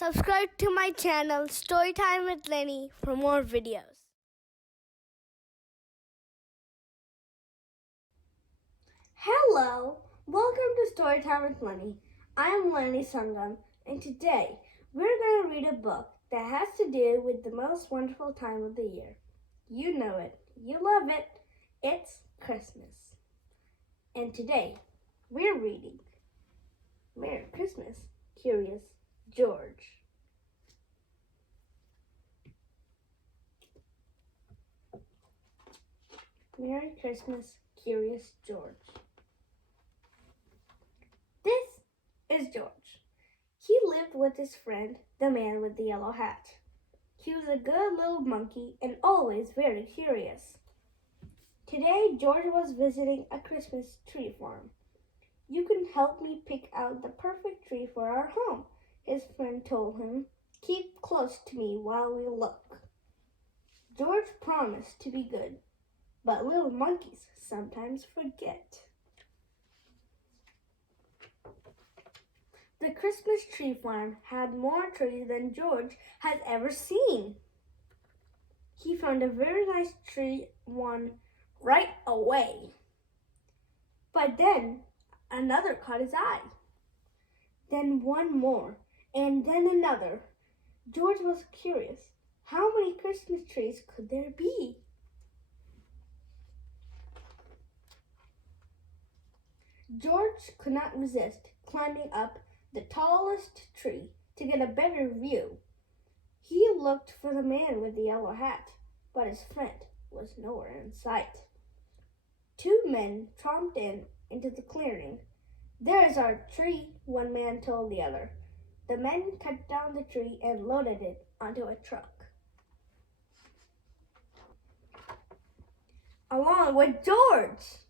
Subscribe to my channel Storytime with Lenny for more videos. Hello, welcome to Storytime with Lenny. I am Lenny Sangam, and today we're going to read a book that has to do with the most wonderful time of the year. You know it, you love it. It's Christmas. And today we're reading Merry Christmas, Curious George. Merry Christmas, Curious George. This is George. He lived with his friend, the man with the yellow hat. He was a good little monkey and always very curious. Today, George was visiting a Christmas tree farm. "You can help me pick out the perfect tree for our home," his friend told him. "Keep close to me while we look." George promised to be good, but little monkeys sometimes forget. The Christmas tree farm had more trees than George had ever seen. He found a very nice tree one right away. But then another caught his eye. Then one more, and then another. George was curious. How many Christmas trees could there be? George could not resist climbing up the tallest tree to get a better view. He looked for the man with the yellow hat, but his friend was nowhere in sight. Two men tromped into the clearing. "There is our tree," one man told the other. The men cut down the tree and loaded it onto a truck, along with George.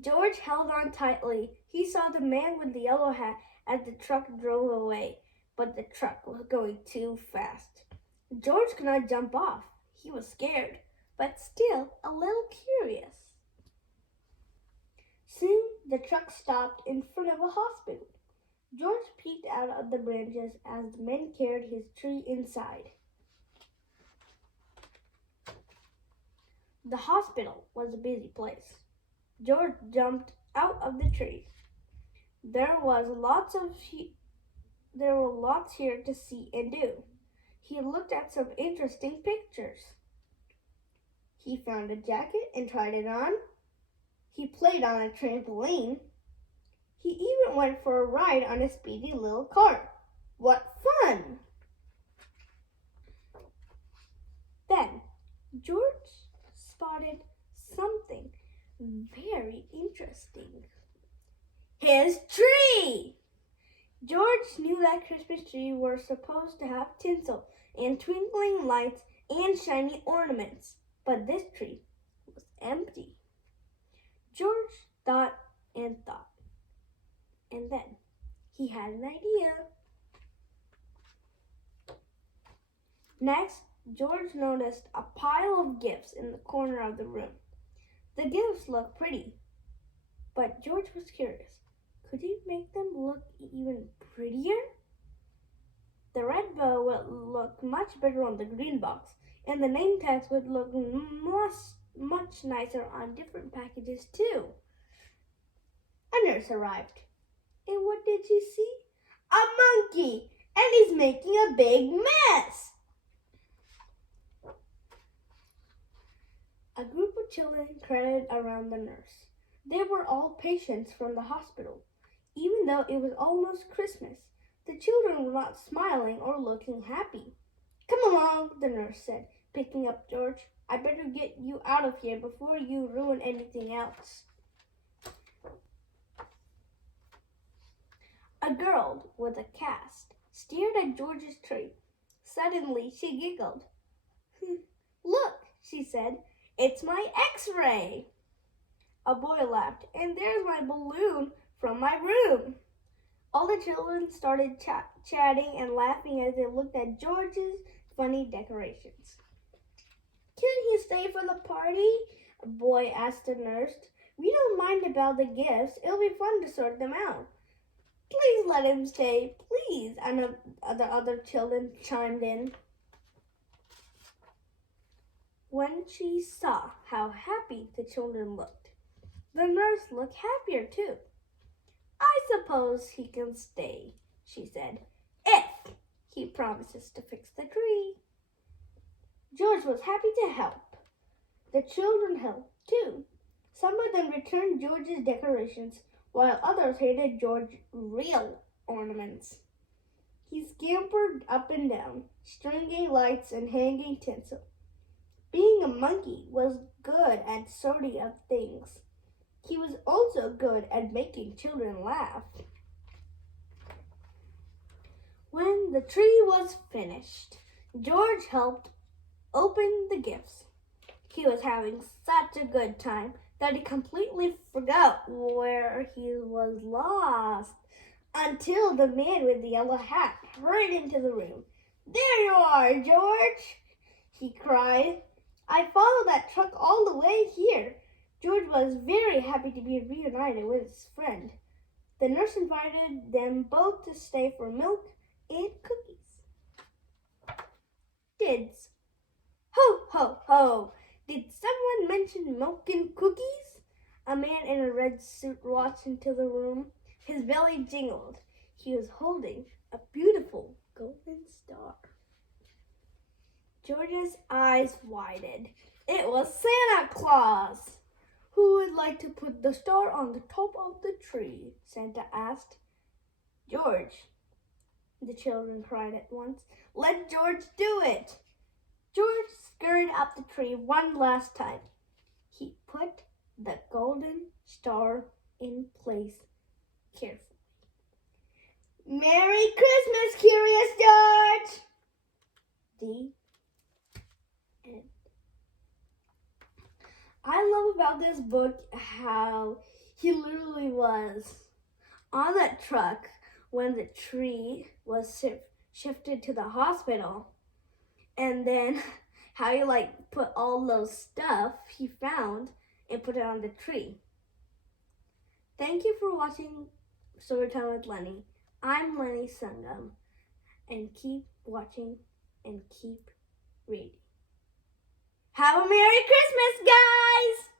George held on tightly. He saw the man with the yellow hat as the truck drove away, but the truck was going too fast. George could not jump off. He was scared, but still a little curious. Soon the truck stopped in front of a hospital. George peeked out of the branches as the men carried his tree inside. The hospital was a busy place. George jumped out of the tree. There were lots here to see and do. He looked at some interesting pictures. He found a jacket and tried it on. He played on a trampoline. He even went for a ride on a speedy little car. What fun! Then George spotted something very interesting. His tree! George knew that Christmas trees were supposed to have tinsel and twinkling lights and shiny ornaments, but this tree was empty. George thought and thought, and then he had an idea. Next, George noticed a pile of gifts in the corner of the room. The gifts looked pretty, but George was curious. Could he make them look even prettier? The red bow would look much better on the green box, and the name tags would look much nicer on different packages too. A nurse arrived. And what did she see? A monkey! And he's making a big mess! A group of children crowded around the nurse. They were all patients from the hospital. Even though it was almost Christmas, the children were not smiling or looking happy. "Come along," the nurse said, picking up George. "I better get you out of here before you ruin anything else." A girl with a cast stared at George's tree. Suddenly she giggled. "Look," she said, "it's my H.A.Rey." A boy laughed, "And there's my balloon from my room." All the children started chatting and laughing as they looked at George's funny decorations. "Can he stay for the party?" a boy asked the nurse. "We don't mind about the gifts. It'll be fun to sort them out." Please let him stay, please, and the other children chimed in. When she saw how happy the children looked, the nurse looked happier too. I suppose he can stay, she said, if he promises to fix the tree. George was happy to help. The children helped too. Some of them returned George's decorations, while others hated George's real ornaments. He scampered up and down, stringing lights and hanging tinsel. Being a monkey was good at sorting out things. He was also good at making children laugh. When the tree was finished, George helped open the gifts. He was having such a good time that he completely forgot where he was lost until the man with the yellow hat hurried into the room. There you are, George, he cried. I followed that truck all the way here. George was very happy to be reunited with his friend. The nurse invited them both to stay for milk and cookies. Kids. Ho, ho, ho! Did someone mention milk and cookies? A man in a red suit walked into the room. His belly jingled. He was holding a beautiful golden star. George's eyes widened. It was Santa Claus. Who would like to put the star on the top of the tree? Santa asked. George, the children cried at once. Let George do it. George scurried up the tree one last time. He put the golden star in place carefully. Merry Christmas, Curious George! The end. I love about this book how he literally was on that truck when the tree was shifted to the hospital. And then how he put all those stuff he found and put it on the tree. Thank you for watching Storytime with Lenny. I'm Lenny Sangam. And keep watching and keep reading. Have a Merry Christmas, guys!